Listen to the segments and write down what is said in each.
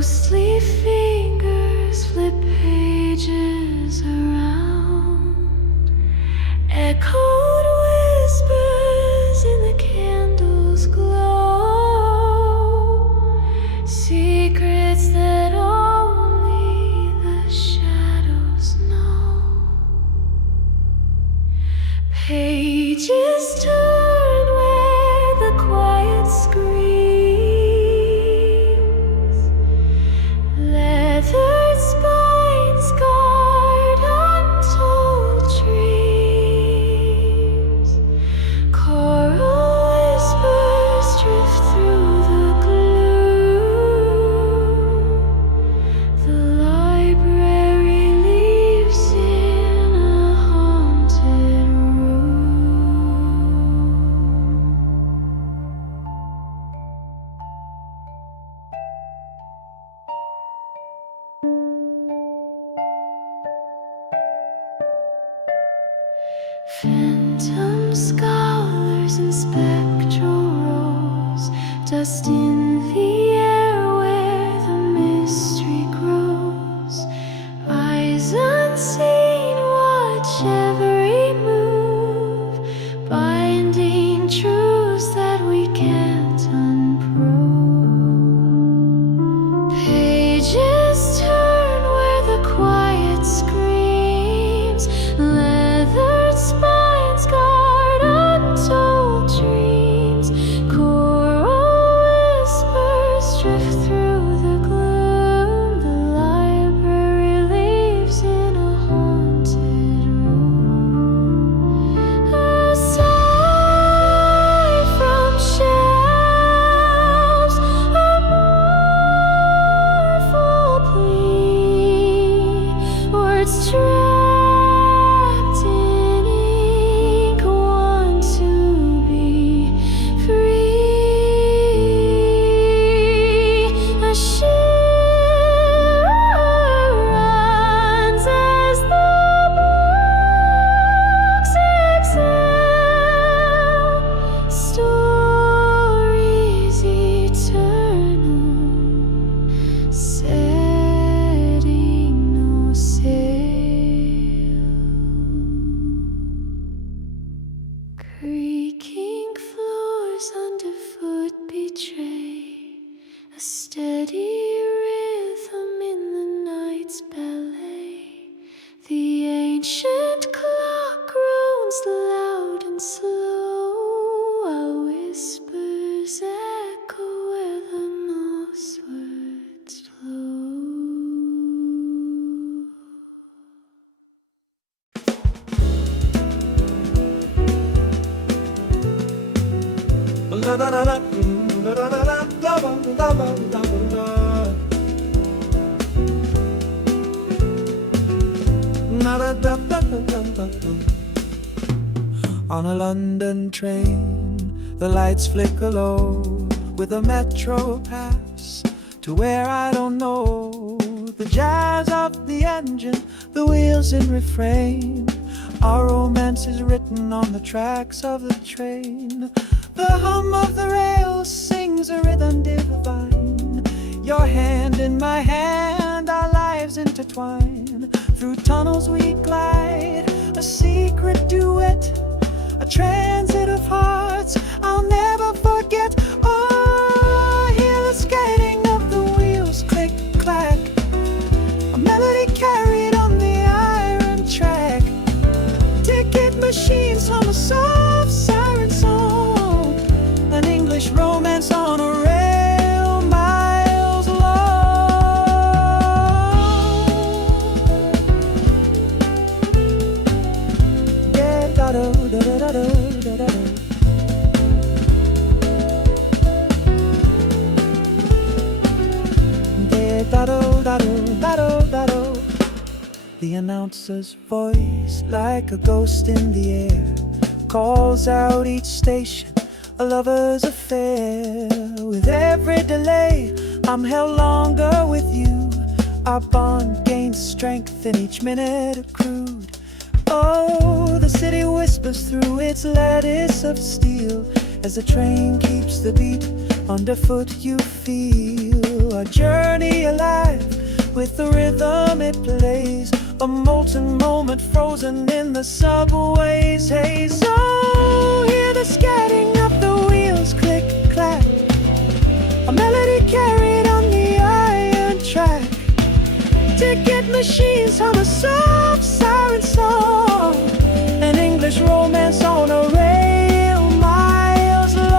Ghostly fingers flip pages around, echoed whispers in the candle's glow, secrets that only the shadows know. Pages turn where the quiet screams, leathered spines guard untold dreams, coral whispers drift through the gloom. The library leaves in a haunted room. Phantom scholars in spectral rows, dust in the air where the mystery grows. Eyes unseen watch every move, binding truths that we can't unprove. Pages turn where the quiet screams, leathered spines guard untold dreams, coral whispers drift through the gloom. The library leaves in a haunted room. A sigh from shelves, a mournful plea, words trapped in ink, want to be free. A shiver runs as the books exhale, stories eternal, setting no sail. Creaking floors underfoot betray a steady rhythm in the night's ballet. The ancient clock groans loud and slow, our whispers echo where the moss words flow. On a London train, the lights flicker low with a metro pass to where I don't know. The jazz of the engine, the wheels in refrain. Our romance is written on the tracks of the train. The hum of the rails sings a rhythm divine. Your hand in my hand, our lives intertwine. Through tunnels we glide, a secret duet, a transit of hearts I'll never forget. Oh, hear the skating of the wheels, click, clack, a melody carried on the iron track. Ticket machines hum a soft siren song, an English romance on a rail miles long. Yeah, da-do-da-da-da-da-da-da. Yeah, da-do-da-do-da-do-da-do. The announcer's voice, like a ghost in the air, calls out each station, a lover's affair. With every delay, I'm held longer with you. Our bond gains strength in each minute accrued. Oh, the city whispers through its lattice of steel. As the train keeps the beat, underfoot you feel a journey, a with the rhythm it plays, a molten moment frozen in the subway's haze. Oh, hear the scatting of the wheels click clack, a melody carried on the iron track. Ticket machines hum a soft siren song, an English romance on a rail miles long.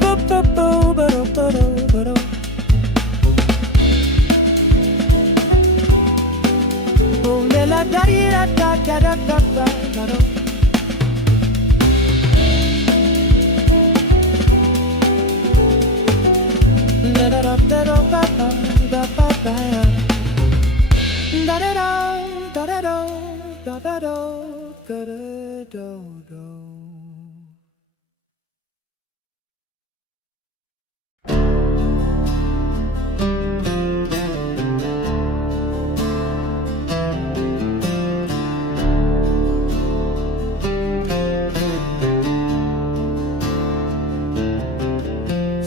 Bo-bo-bo-ba-do-ba-do-ba-do. Boom-de-la-da-dee-da-da-da-da-da-da-da-do.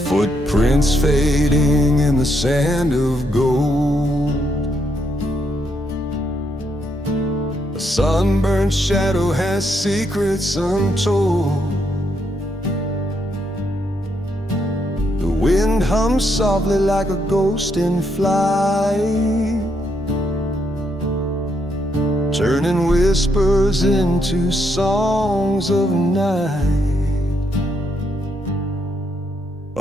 Footprints fading in the sand of gold, a sunburned shadow has secrets untold. The wind hums softly like a ghost in flight, turning whispers into songs of night.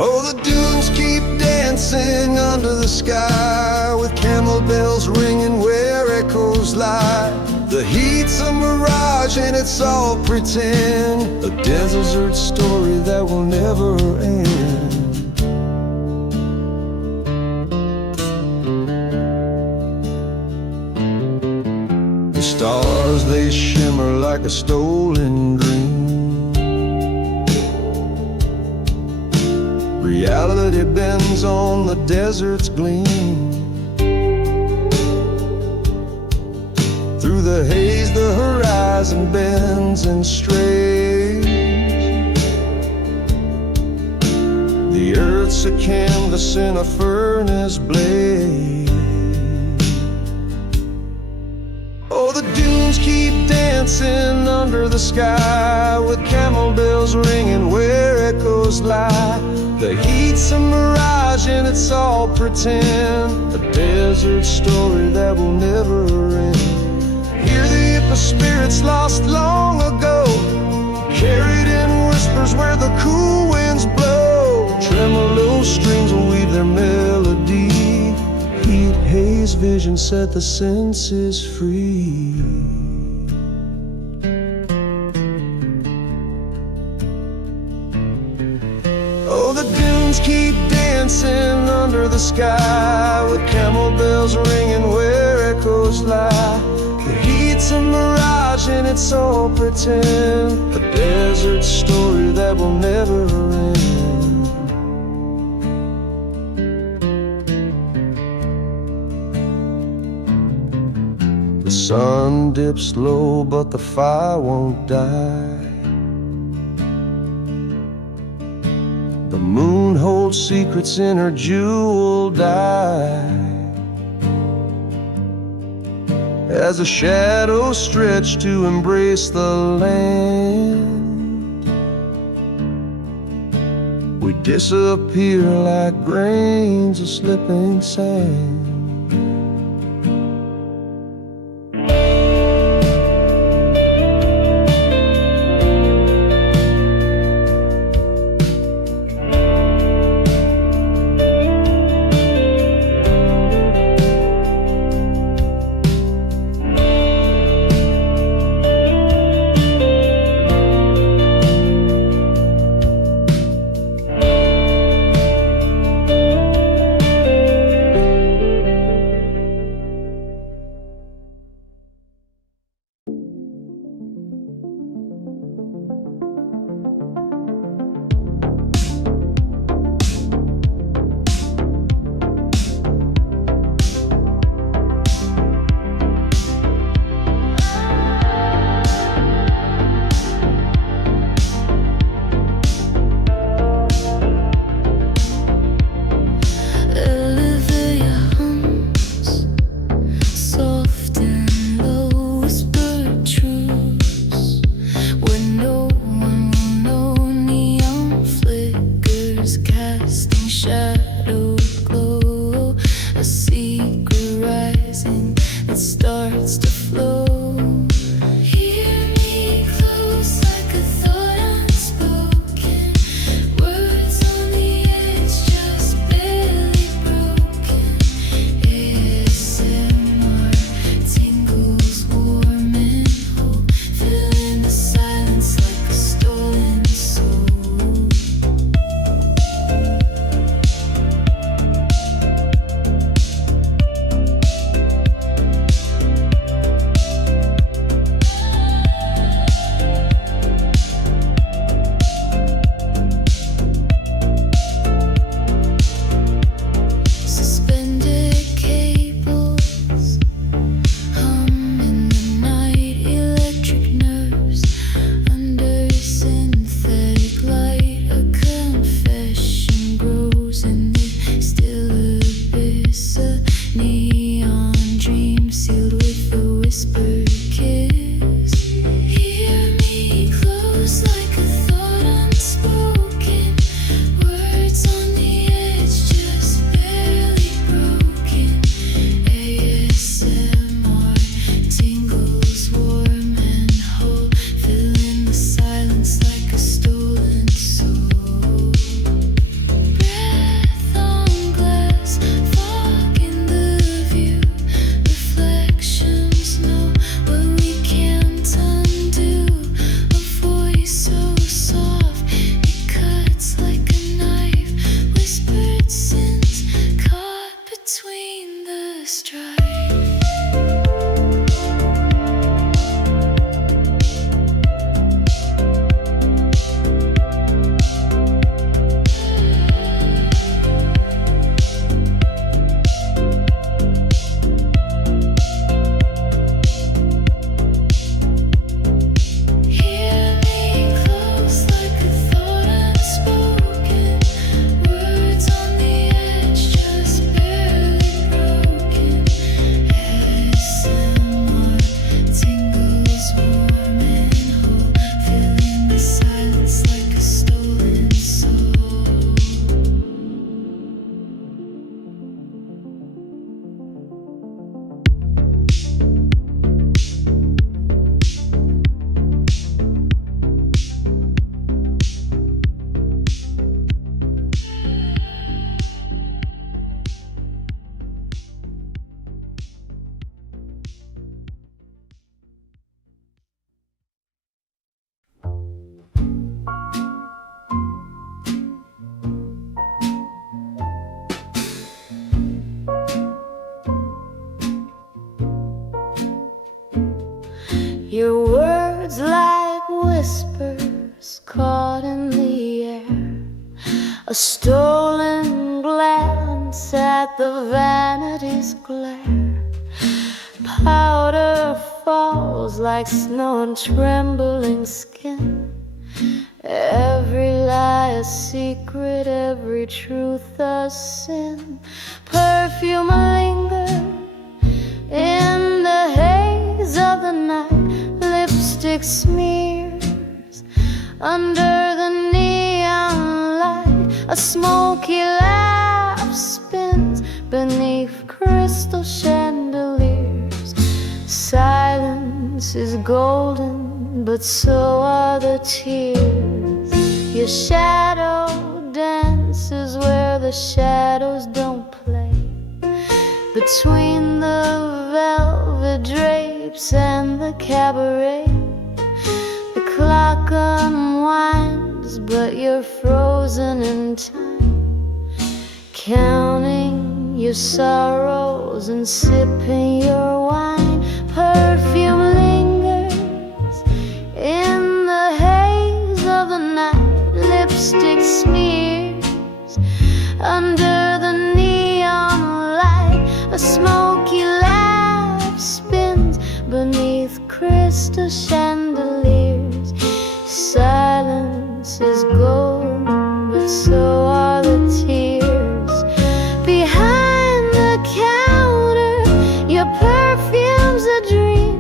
Oh, the dunes keep dancing under the sky, with camel bells ringing where echoes lie. The heat's a mirage and it's all pretend, a desert story that will never end. The stars, they shimmer like a stolen dream. Reality bends on the desert's gleam. Through the haze the horizon bends and strays. The earth's a canvas in a furnace blaze. Oh, the dunes keep dancing under the sky, with camel bells ringing where echoes lie. The heat's a mirage and it's all pretend, a desert story that will never end. Hear the Ipa spirits lost long ago, carried in whispers where the cool winds blow. Tremolo strings will weave their melody, heat, haze, vision set the senses free. Oh, the dunes keep dancing under the sky, with camel bells ringing where echoes lie. The heat's a mirage and it's all pretend, a desert story that will never end. The sun dips low but the fire won't die. The moon holds secrets in her jeweled eye. As the shadows stretch to embrace the land, we disappear like grains of slipping sand. caught in the air. A stolen glance at the vanity's glare. Powder falls like snow on trembling skin. Every lie a secret, every truth a sin. Perfume linger in the haze of the night. Lipstick smears under the neon light. A smoky laugh spins beneath crystal chandeliers. Silence is golden, but so are the tears. Your shadow dances where the shadows don't play. Between the velvet drapes and the cabaret, the clock unwinds, but you're frozen in time, counting your sorrows and sipping your wine. Perfume lingers in the haze of the night. Lipstick smears under the neon light. A smoky laugh spins beneath crystal chandeliers. Silence is gold, but so are the tears. Behind the counter, your perfume's a dream.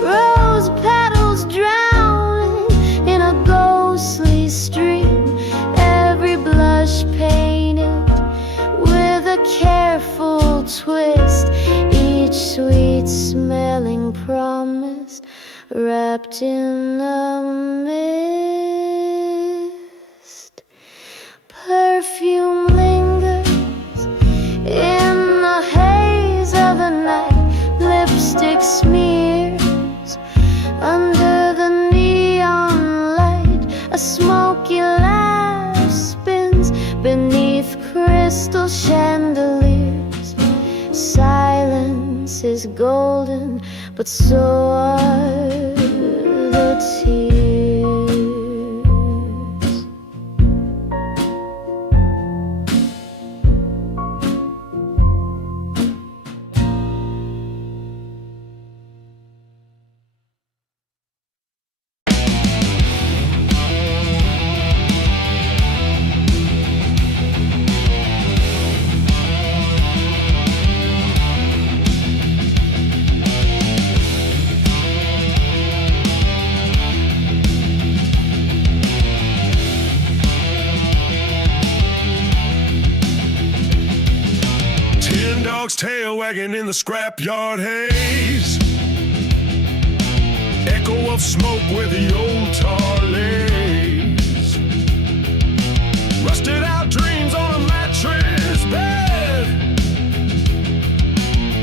Rose petals drowning in a ghostly stream. Every blush painted with a careful twist. Each sweet smelling promise wrapped in a mist. Perfume lingers in the haze of the night. Lipstick smears under the neon light. A smoky laugh spins beneath crystal chandeliers. Silence is golden, but so are the tears. Tail wagging in the scrapyard haze. Echo of smoke where the old tar lays. Rusted out dreams on a mattress bed.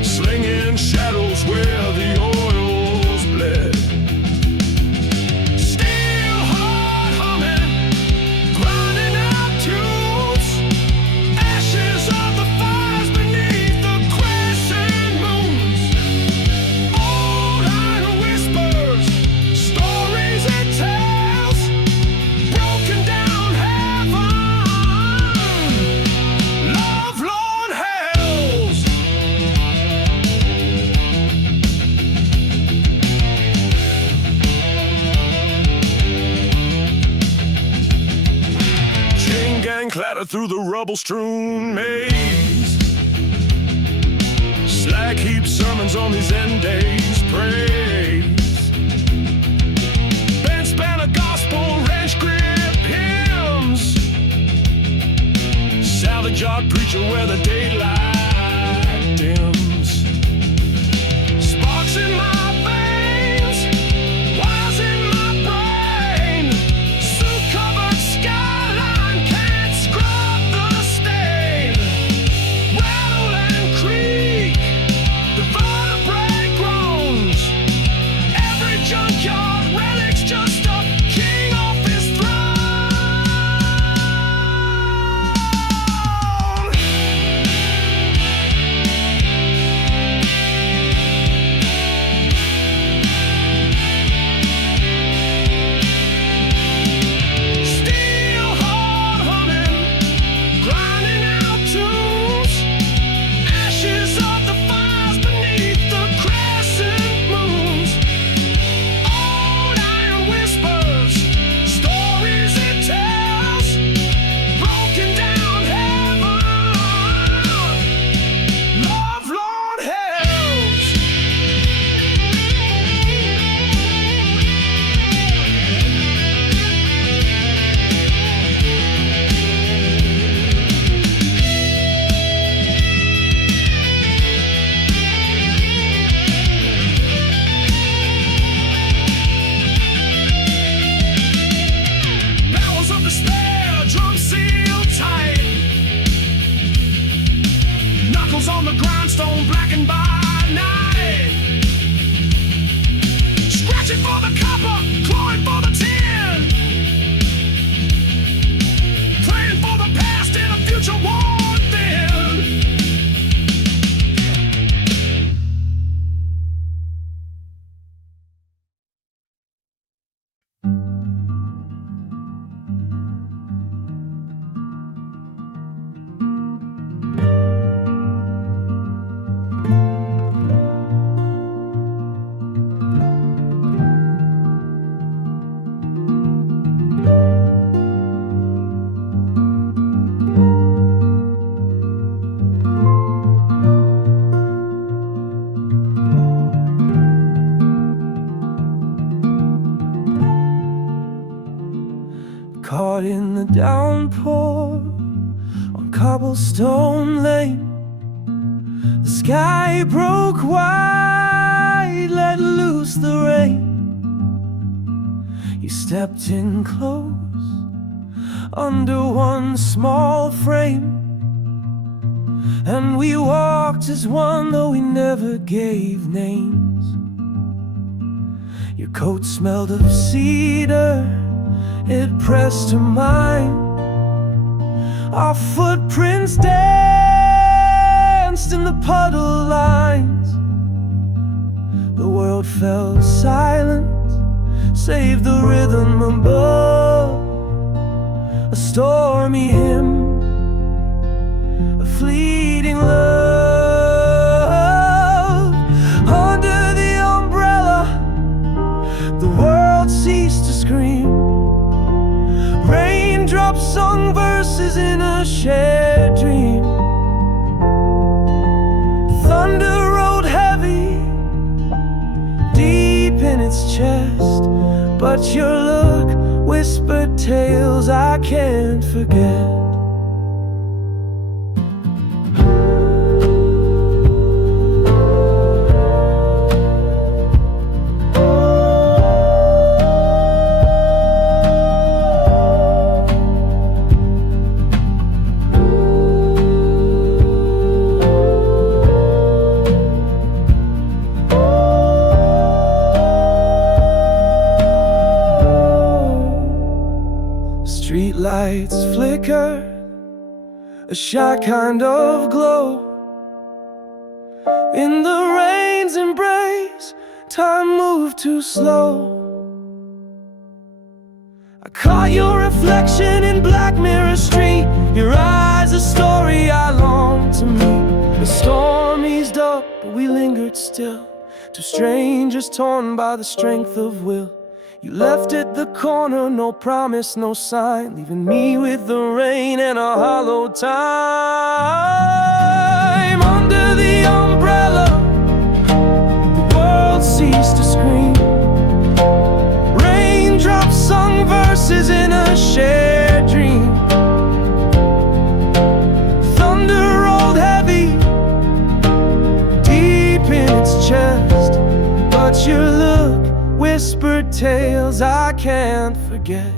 Slinging shadows where the oils bled. Still heart humming, grinding out tunes. Ashes of the fires beneath the crescent moons. Old iron whispers, stories it tells. Broken down heaven, love-lorn hells. Chain gang clatter through the rubble-strewn maze. Slag heap sermons on these end days praise. Bent span of gospel wrench grip hymns. Salvage yard preacher where the daylight dims. Sparks in my veins, wires in my brain. Soot-covered skyline can't scrub the stain. Rattle and creak, the vertebrae groans. Every junkyard relic's just a king off his throne. Bodies on the grindstone, blackened by night. Scratching for the copper, clawing for the tin. Praying for the past in a future worn thin. Caught in the downpour on cobblestone lane. The sky broke wide, let loose the rain. You stepped in close under one small frame, and we walked as one, though we never gave names. Your coat smelled of cedar, it pressed to mine. Our footprints danced in the puddle lines. The world fell silent, save the rhythm above. A stormy hymn, a fleeting love. Under the umbrella, the world ceased to scream. Raindrops sung verses in a shared dream. Thunder rode heavy, deep in its chest, but your look whispered tales I can't forget. Streetlights flicker, a shy kind of glow. In the rain's embrace, time moved too slow. I caught your reflection in Black Mirror Street. Your eyes, a story I long to meet. The storm eased up, but we lingered still. Two strangers torn by the strength of will. You left at the corner, no promise, no sign, leaving me with the rain and a hollow time. Under the umbrella, the world ceased to scream. Raindrops sung verses in a shared dream. Thunder rolled heavy, deep in its chest, but your look whispered tales I can't forget.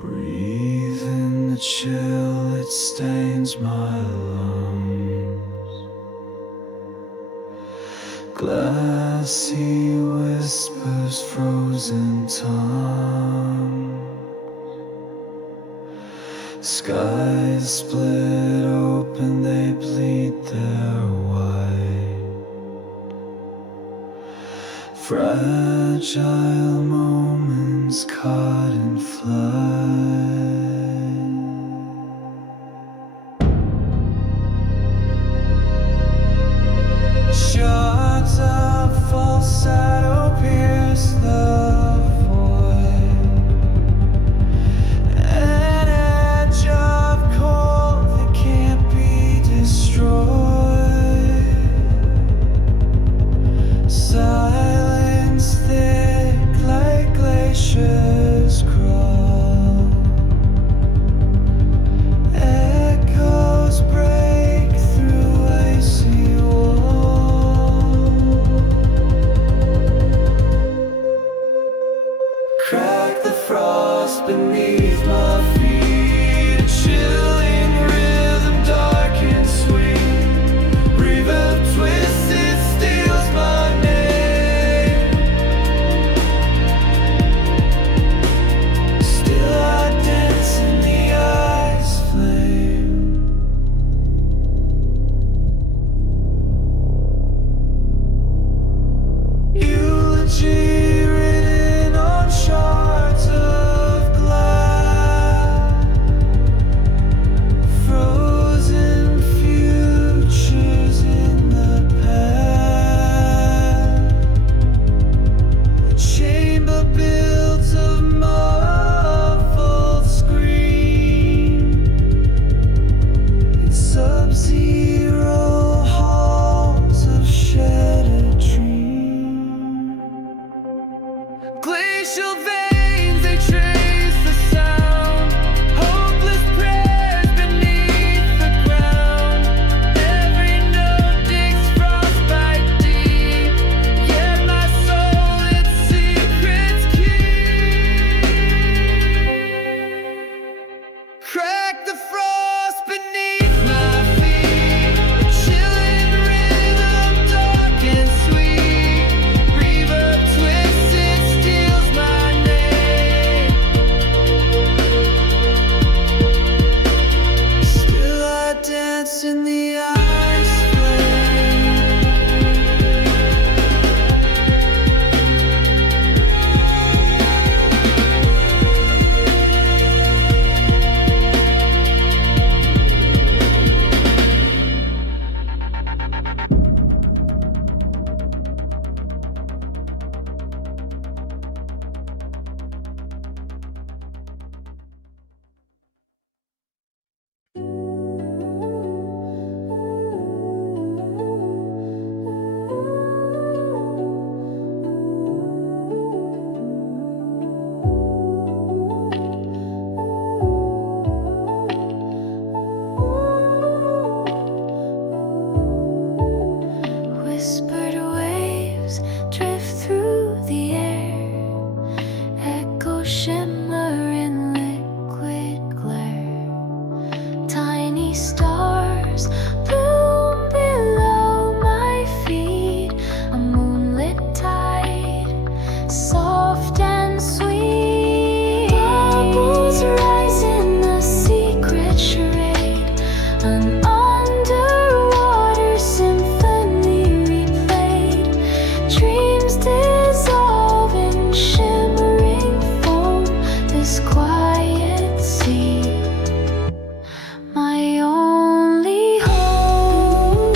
Breathe in the chill, it stains my lungs. Glassy whispers, frozen tongue. Skies split open, they bleed their white. Fragile moments caught in flight. Shards of falsetto pierce the void. Glacial veins, they trace the sound. Hopeless prayers beneath the ground. Every note digs frostbite deep, yet my soul its secrets keep. Crack the frost beneath my feet, a chilling rhythm, dark and sweet. Reverb twists, it steals my name. Still I dance in the ice flame. Whispered waves drift through the air, echo shimmer in liquid glare. Tiny stars bloom below my feet, a moonlit tide, soft and sweet. Bubbles rise in a secret charade, an underwater symphony replayed. Dreams dissolve in shimmering foam, this quiet sea, my only home.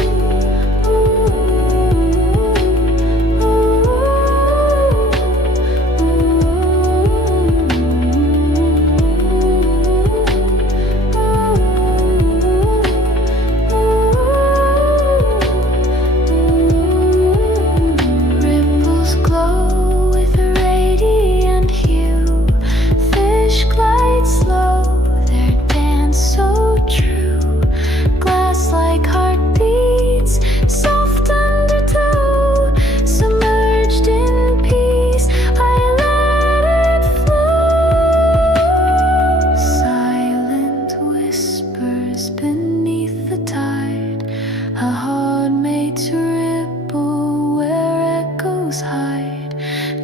Ripples glow with a radiant hue. Fish glide slow, their dance so true. Glass like heartbeats, soft undertow. Submerged in peace, I let it flow. Silent whispers beneath the tide, a heart made to ripple where echoes hide.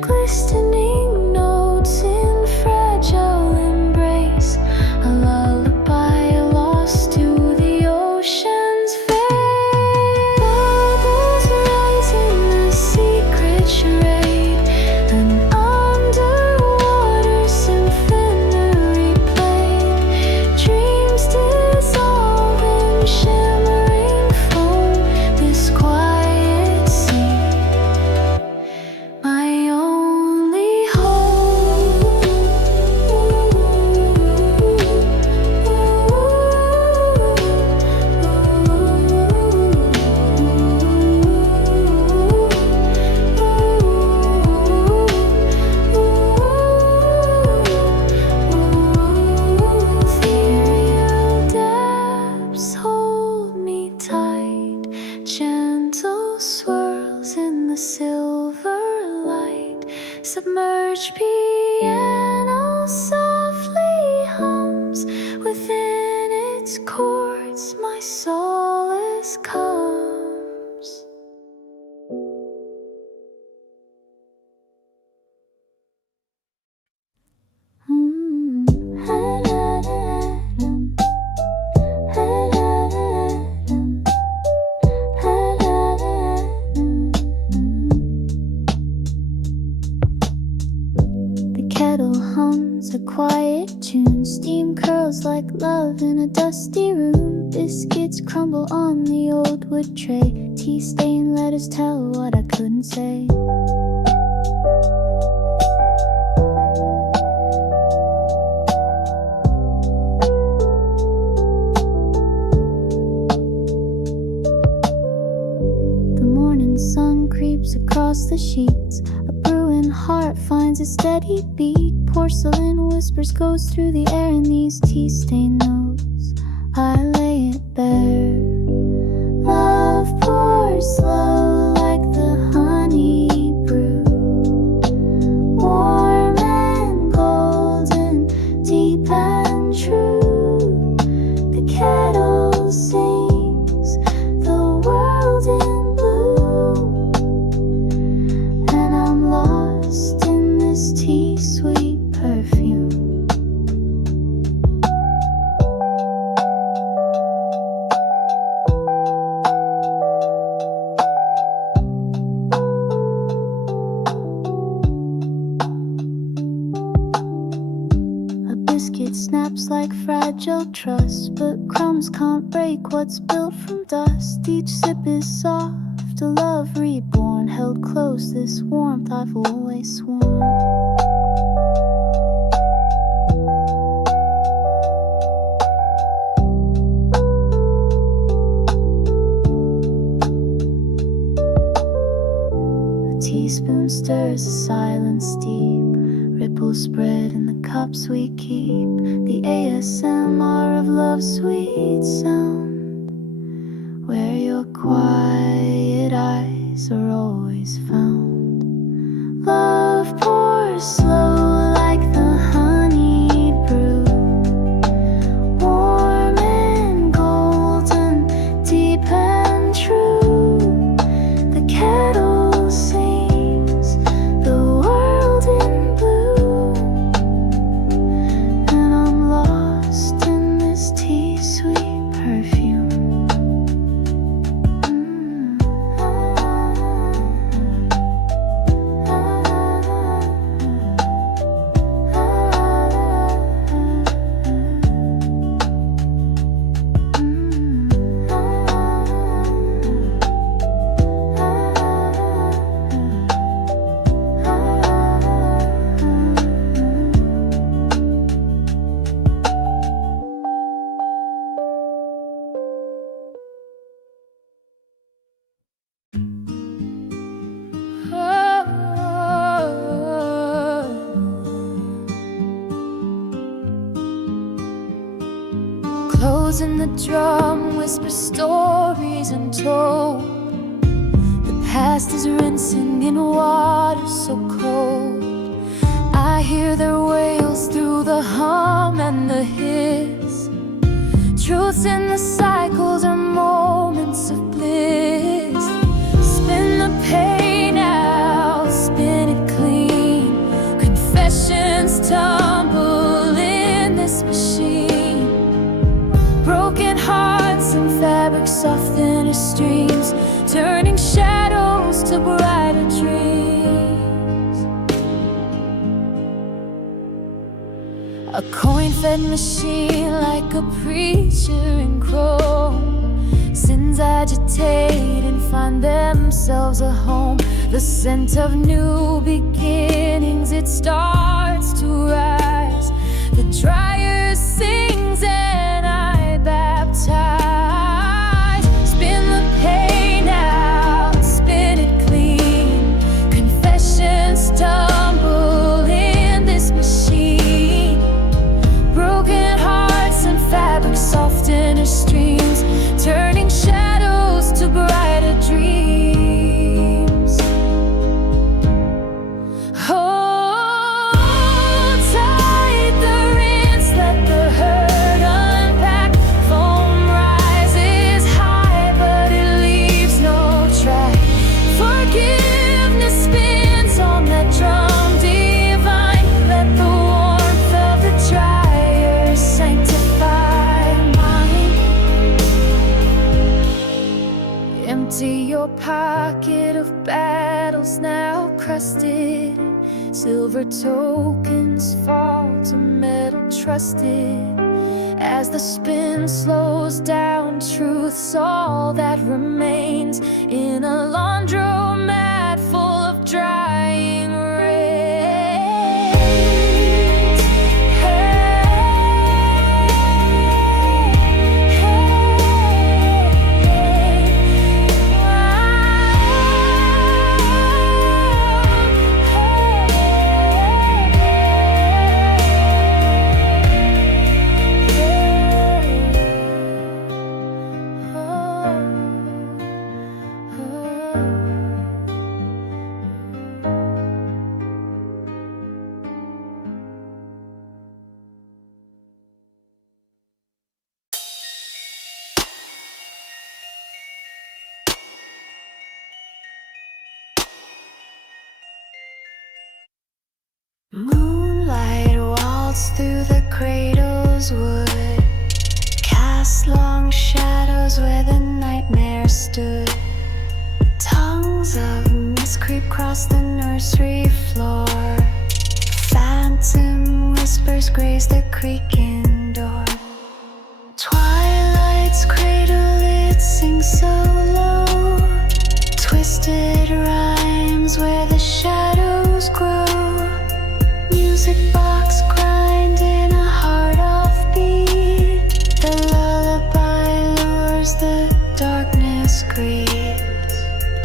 Glistening notes in fragile embrace, a lullaby lost to the ocean's face. Bubbles rise in a secret charade, an underwater symphony played. Dreams dissolve in shimmering foam, this quiet sea, my only Ethereal depths hold me tight, gentle swirls in the silver light. Submerged piano softly hums, within its chords my solace comes. The kettle hums a quiet tune, steam curls like love in a dusty room. Biscuits crumble on the old wood tray, tea stain letters tell what I couldn't say. The morning sun creeps across the sheets, a brewing heart finds a steady beat. Porcelain whispers goes through the air in these tea-stained notes. I lay it bare. Love pours slow like the honey brew, warm and golden, deep and true. The kettle sings the world in blue, and I'm lost in this tea-sweet perfume. Snaps like fragile trust, but crumbs can't break what's built from dust. Each sip is soft, a love reborn, held close, this warmth I've always sworn. A teaspoon stirs a silence deep, ripples spread in the cups we keep. The ASMR of love's sweet sound, where your quiet eyes are always found. Love pours slow like the honey brew, warm and golden, deep and true. The kettle sings the world in blue, and I'm lost in this tea-sweet perfume. Closing the drum, whisper stories untold. The past is rinsing in water so cold. I hear their wails through the hum and the hiss. Truths in the cycles are moments of bliss. Spin the pain out, spin it clean. Confessions tumble in this machine. Broken hearts and fabric soften as streams, turning shadows to brighter dreams. A coin-fed machine like a preacher in chrome. Sins agitate and find themselves a home. The scent of new beginnings, it starts to rise. The dryer sings and I baptize. Spin the pain out, spin it clean. Confessions stumble in this machine. Broken hearts and fabric soften as streams, turning shadows to brighter dreams. Hold tight the reins, let the hurt unpack. Foam rises high, but it leaves no track. Forgiveness spins on that drum divine. Let the warmth of the dryer sanctify mine. Empty your pocket of battles now crusted. Silver tokens fall to metal trusted. As the spin slows down, truth's all that remains in a laundromat full of drying rains. Hey, hey, hey. Moonlight waltzed through the cradle's wood, cast long shadows where the nightmare stood. Tongues of mist creep across the nursery floor. Phantom whispers graze the creaking door. Twilight's cradle, it sings so low. Twisted rhymes where the shadows grow. Music box grinding a heart offbeat. The lullaby lures, the darkness greets.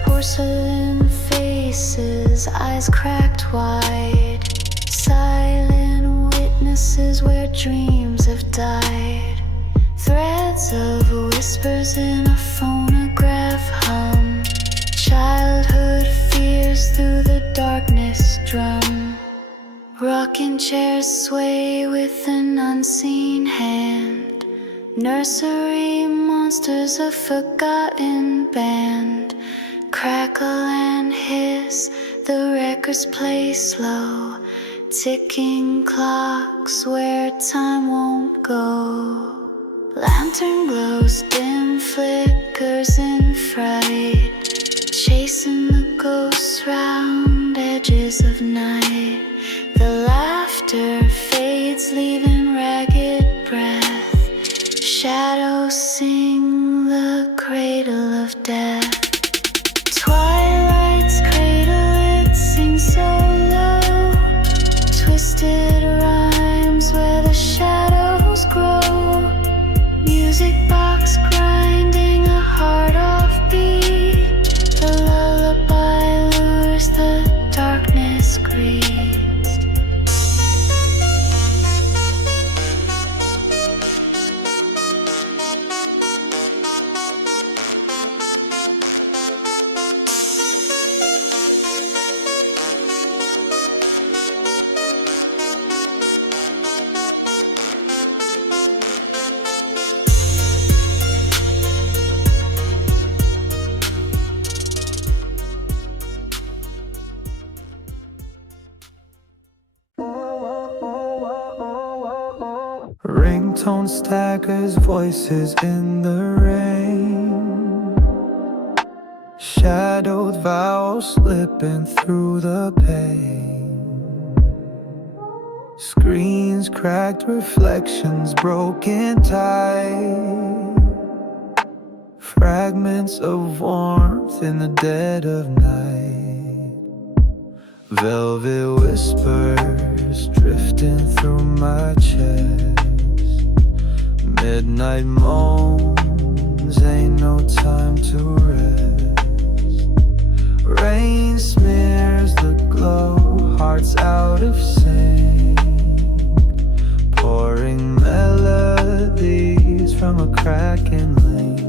Porcelain faces, eyes cracked wide. Silent witnesses where dreams have died. Threads of whispers in a phonograph hum. Childhood fears through the darkness drum. Rocking chairs sway with an unseen hand. Nursery monsters, a forgotten band. Crackle and hiss, the records play slow. Ticking clocks where time won't go. Lantern glows, dim flickers in fright. Chasing the ghosts round edges of night. The laughter fades, leaving ragged breath. Shadows sing the cradle of death. Twilight's cradle, it sings so low. Twisted rhymes where the shadows grow. Music box grinding a heart offbeat. The lullaby lures, the darkness greets. Ringtone staggers, voices in the rain. Shadowed vows slipping through the pain. Screens cracked, reflections broken tight. Fragments of warmth in the dead of night. Velvet whispers drifting through my chest. Midnight moans, ain't no time to rest. Rain smears the glow, hearts out of sync. Pouring melodies from a cracking link.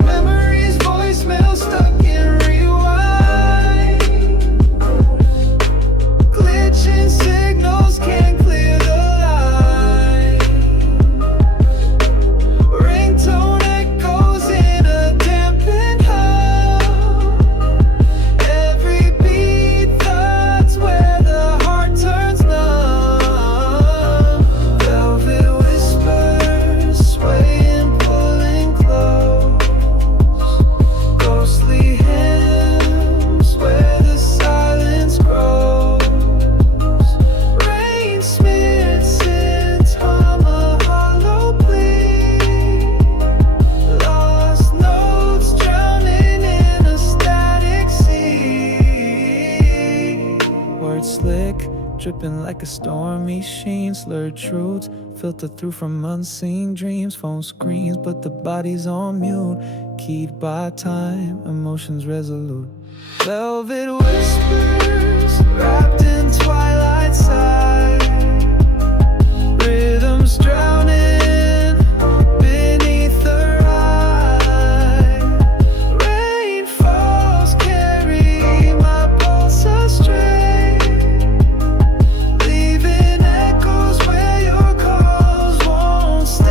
Memories, voicemail stuck in rewind. Glitching signals can't clear the line. Ringtone echoes in a dampened hum. Every beat thuds where the heart turns numb. Velvet whispers swaying, pulling close. Ghostly hymns where the silence grows. Rain smeared synths hum a hollow plea. Lost notes drowning in a static sea. Words slick, dripping like a stormy sheen. Slurred truths filter through from unseen dreams. Phone screens, but the body's on mute. Keyed by time, emotions resolute. Velvet whispers wrapped in twilight sight. Rhythms drowning beneath the ride. Rain falls, carry my pulse astray. Leaving echoes where your calls won't stay.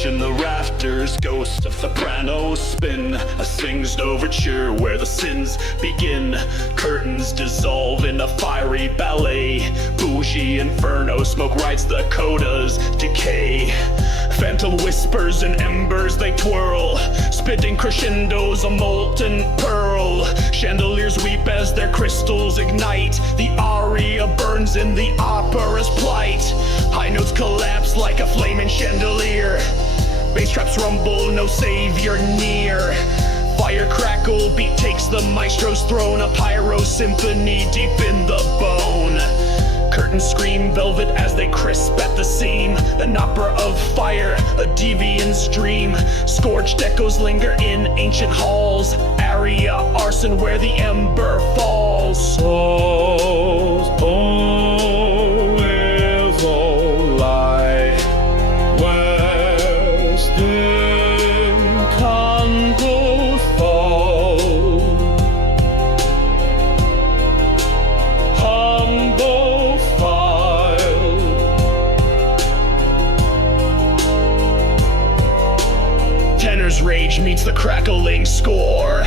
flash in the rafters, ghost of soprano spin a singed overture where the sins begin. Curtains dissolve in a fiery ballet, bougie inferno, smoke rides the codas, decay. Phantom whispers and embers they twirl, spitting crescendos a molten pearl. Chandeliers weep as their crystals ignite, the aria burns in the opera's plight. High notes collapse like a flaming chandelier, bass traps rumble, no savior near. Fire crackle, beat takes the maestro's throne, a pyro symphony deep in the bone. Curtains scream velvet as they crisp at the seam, an opera of fire, a deviant's dream. Scorched echoes linger in ancient halls, aria arson where the ember falls. Souls always all lie, west in candles fall. Humble file, tenor's rage meets the crackling score.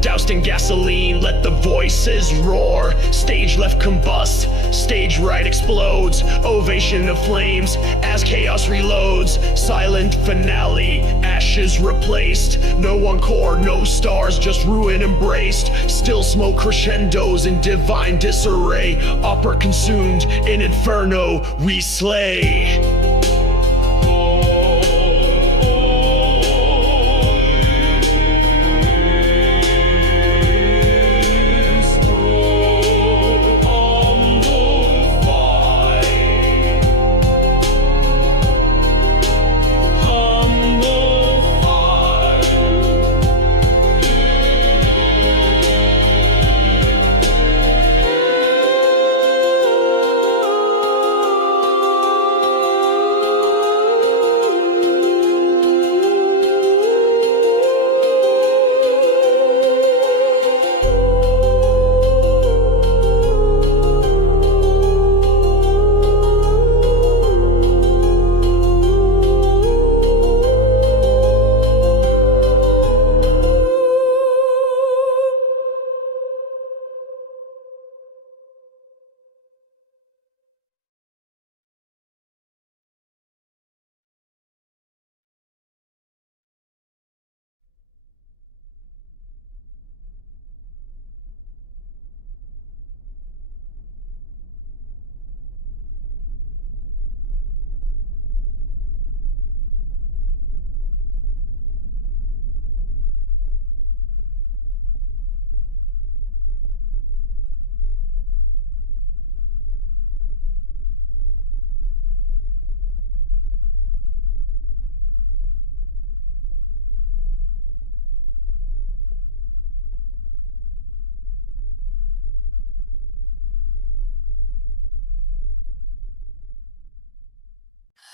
Doused in gasoline, let the voices roar. Stage left combust, stage right explodes. Ovation of flames as chaos reloads. Silent finale, ashes replaced. No encore, no stars, just ruin embraced. Still smoke crescendos in divine disarray. Opera consumed, in inferno we slay.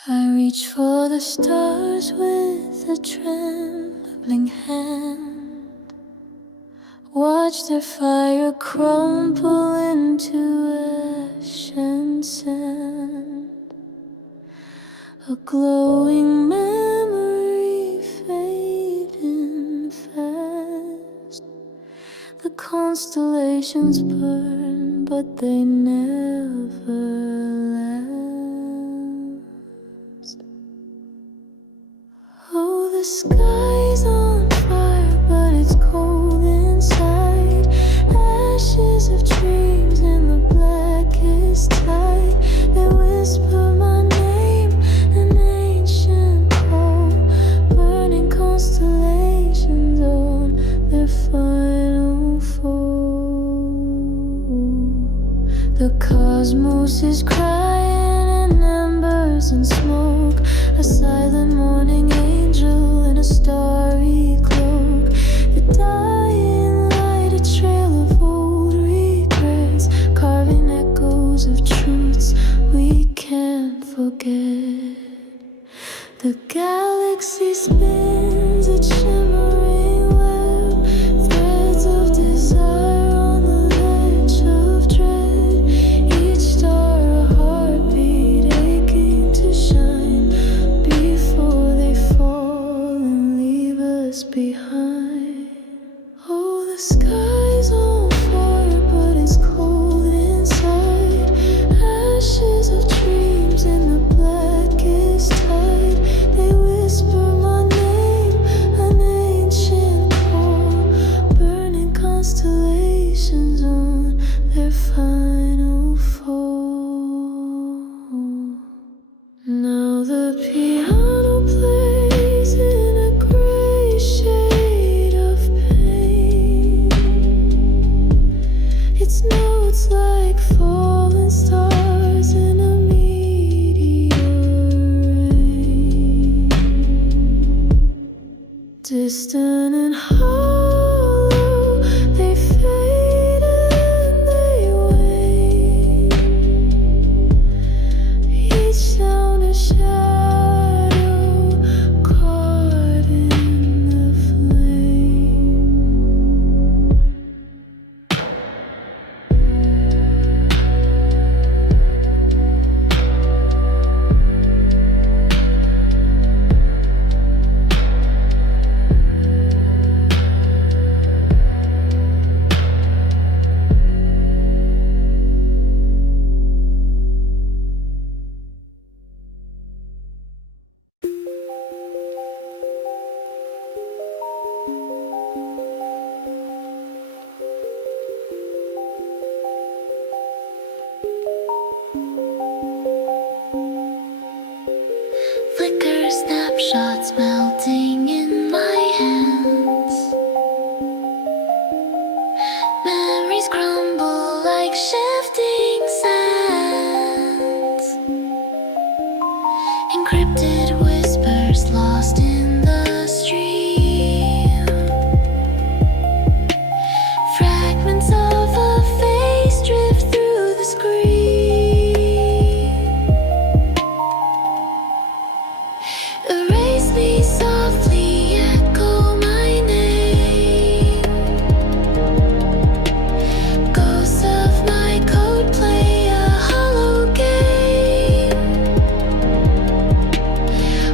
I reach for the stars with a trembling hand, watch their fire crumble into ash and sand. A glowing memory fading fast. The constellations burn, but they never last. Oh, the sky's on fire, but it's cold inside. Ashes of dreams in the blackest tide. They whisper my name, an ancient call, burning constellations on their final fall. The cosmos is crying in embers and smoke, a silent morning angel in a starry cloak. The dying light, a trail of old regrets, carving echoes of truths we can't forget. The galaxy spins its shimmering web, threads of desire on the ledge of dread. Each star a heartbeat aching to shine before they fall. like fallen stars in a meteor rain. Distant and hollow, they fade and they wane. Each sound a shadow caught in the flame. Flicker snapshots melting in my hands. Memories crumble like shifting sands. Encrypted whispers lost in the stream. Fragments of a face drift through the screen. Erase me softly, echo my name. Ghosts of my code play a hollow game.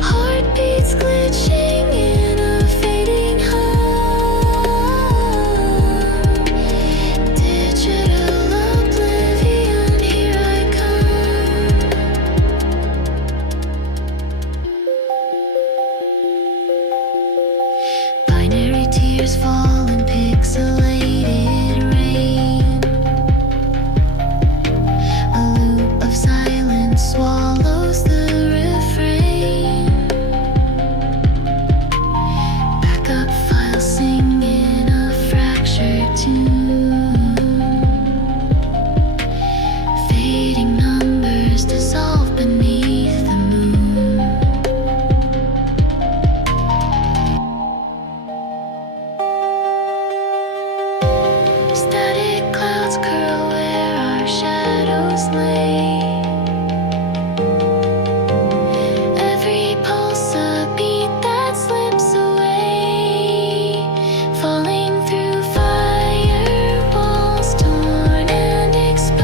Heartbeats glitching in a fading hum. Digital oblivion, here I come. Binary tears fall in pixelated rain. A loop of silence swallows the refrain. Backup files sing in a fractured tune. Fading numbers dissolve beneath the moon. Static clouds curl where our shadows lay. Every pulse a beat that slips away. Falling through firewalls, torn and exposed.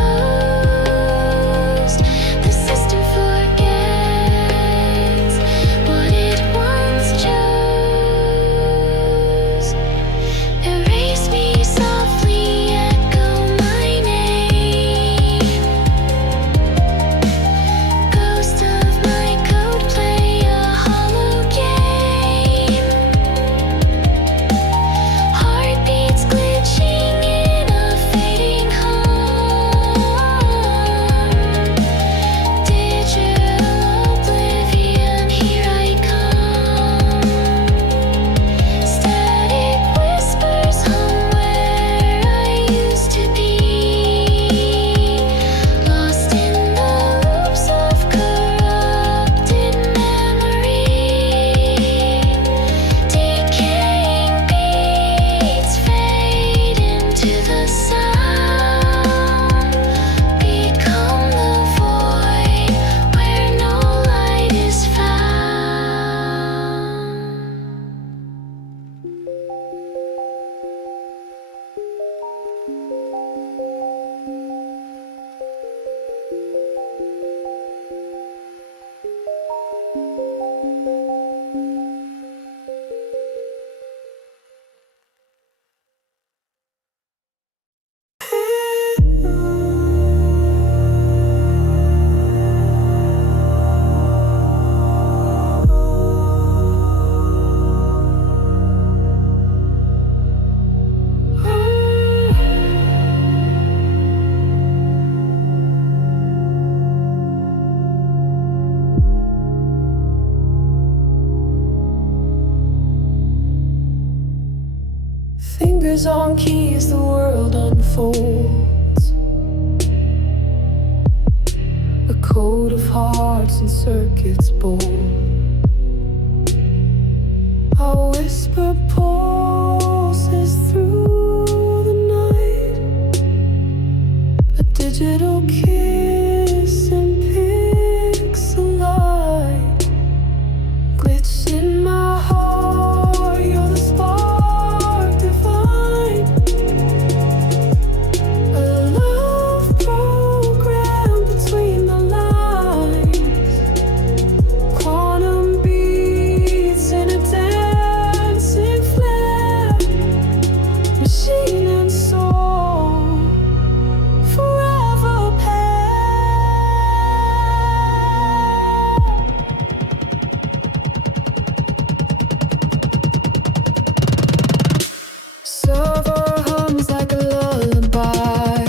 The system forgets what it once chose. Erase me softly, echo my name. Ghost of my code play a hollow game. Heartbeats glitching in a fading hum. Digital oblivion, here I come. Static whispers hum where I used to be. Lost in the loops of corrupted memory. Decaying beats fade into the sound. Become the void where no light is found. Fingers on keys, the world unfolds. hearts and circuits bold. A whisper pulses through the night, a digital kiss in pixel light. Glitch in my heart, you're the spark divine. A love program between the lines. Quantum beats in a dancing flare. Machine and soul forever pair. Server hums like a lullaby.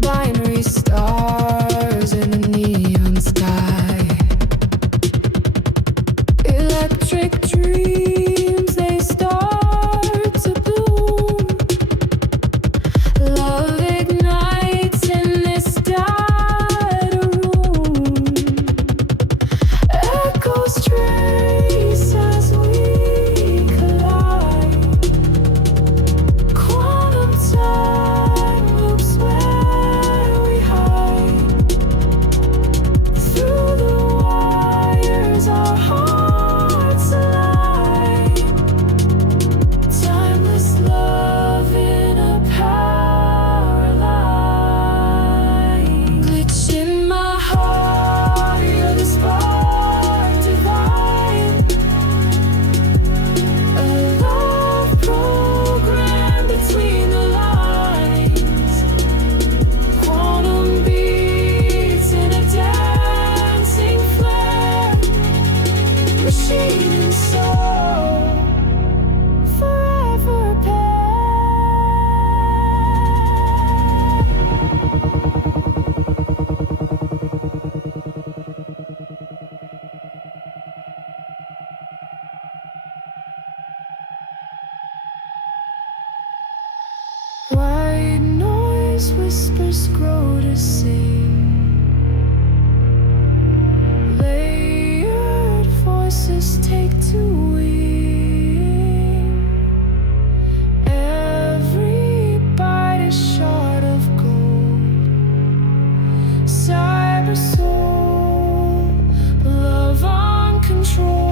Binary stars in a neon sky. Electric dreams, they start to bloom. Love ignites in this data room. Echoes trace as we collide. Quantum time loops where we hide. Through the wires, our hearts align. Timeless love in a power line. Glitch in my heart, you're the spark divine. A love program between the lines. Quantum beats in a dancing flare. Machine and soul forever pair. White noise whispers grow to sing. Layered voices take to wing. Every bite is shard of gold. Cyber soul, love uncontrolled.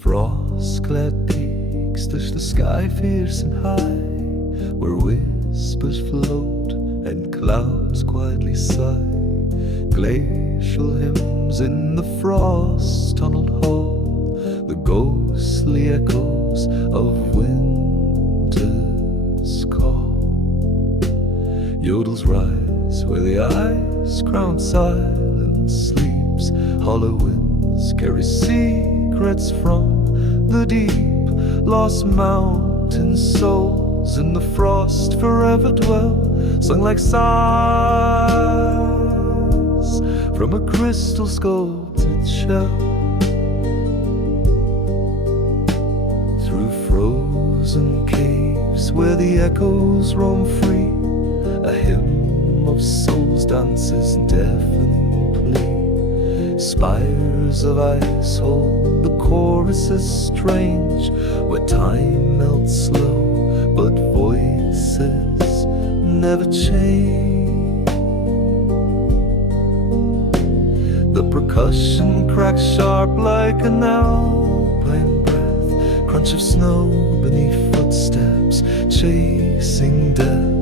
Frost-clad peaks touch the sky fierce and high, where whispers float and clouds quietly sigh. Glacial hymns in the frost-tunneled hall, the ghostly echoes of winter's call. Yodels rise where the ice-crowned silence sleeps. Hollow winds carry secrets from the deep. Lost mountain souls in the frost forever dwell, sung like sighs from a crystal sculpted shell. Through frozen caves where the echoes roam free, a hymn of souls dances deafening plea. Spires of ice hold the choruses strange, where time melts slow but voices never change. The percussion cracks sharp like an alpine breath, crunch of snow beneath footsteps chasing death.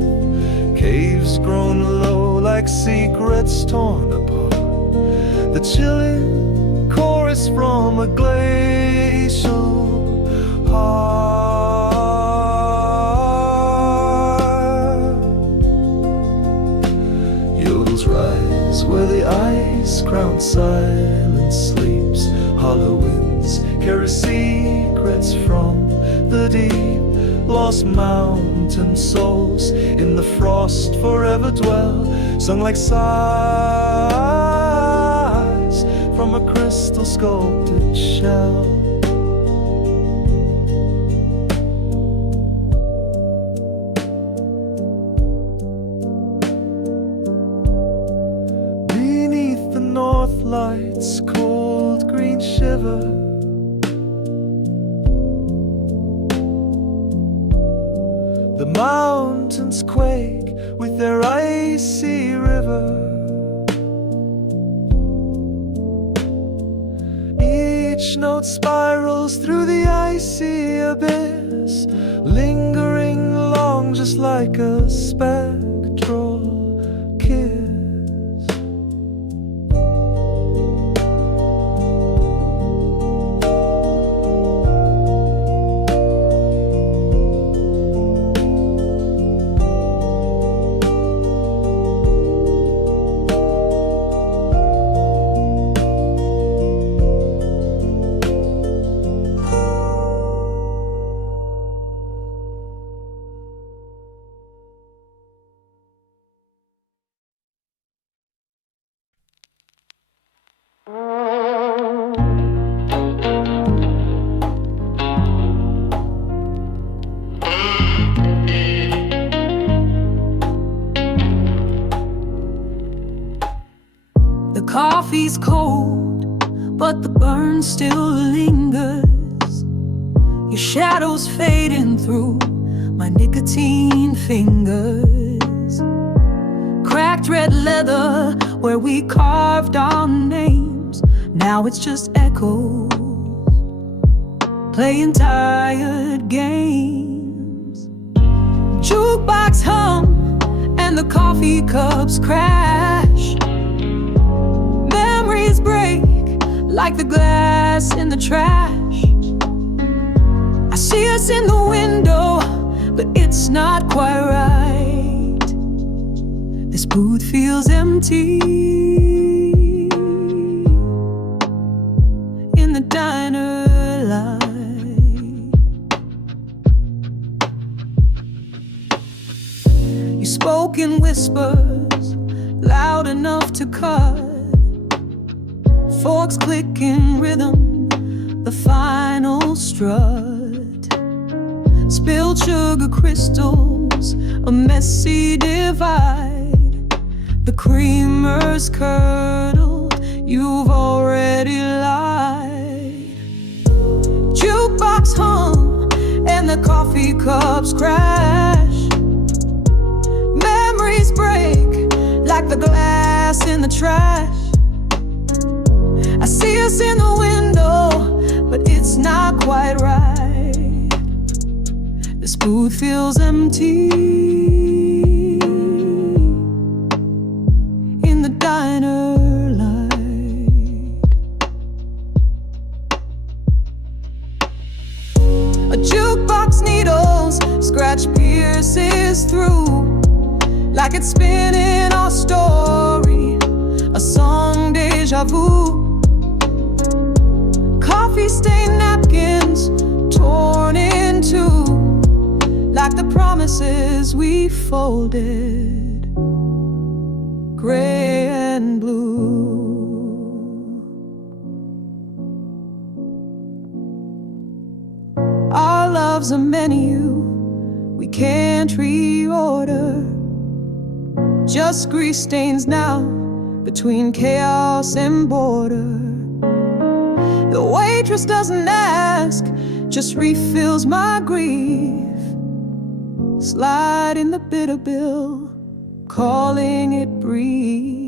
Caves grown low like secrets torn apart. The chilling chorus from a glacial heart. Yodels rise where the ice-crowned silence sleeps. Hollow winds carry secrets from the deep. Lost mountain souls in the frost forever dwell, sung like sighs from a crystal sculpted shell. Beneath the north lights, cold green shiver. The mountains quake with their icy river. Each note spirals through the icy abyss, lingering long just like a spectral kiss. Coffee's cold, but the burn still lingers. Your shadows fading through my nicotine fingers. Cracked red leather where we carved our names. Now it's just echoes, playing tired games. Jukebox hum and the coffee cups crash. Memories break like the glass in the trash. I see us in the window, but it's not quite right. This booth feels empty in the diner light. You spoke in whispers, loud enough to cut. Forks click in rhythm, the final strut. Spilled sugar crystals, a messy divide. The creamer's curdled, you've already lied. Jukebox hum and the coffee cups crash. Memories break like the glass in the trash. I see us in the window, but it's not quite right. This booth feels empty in the diner light. A jukebox needles scratch pierces through, like it's spinning our story, a song deja vu. Coffee-stained napkins torn in two, like the promises we folded, gray and blue. Our love's a menu we can't reorder, just grease stains now between chaos and border. The waitress doesn't ask, just refills my grief. Slide in the bitter bill, calling it brief.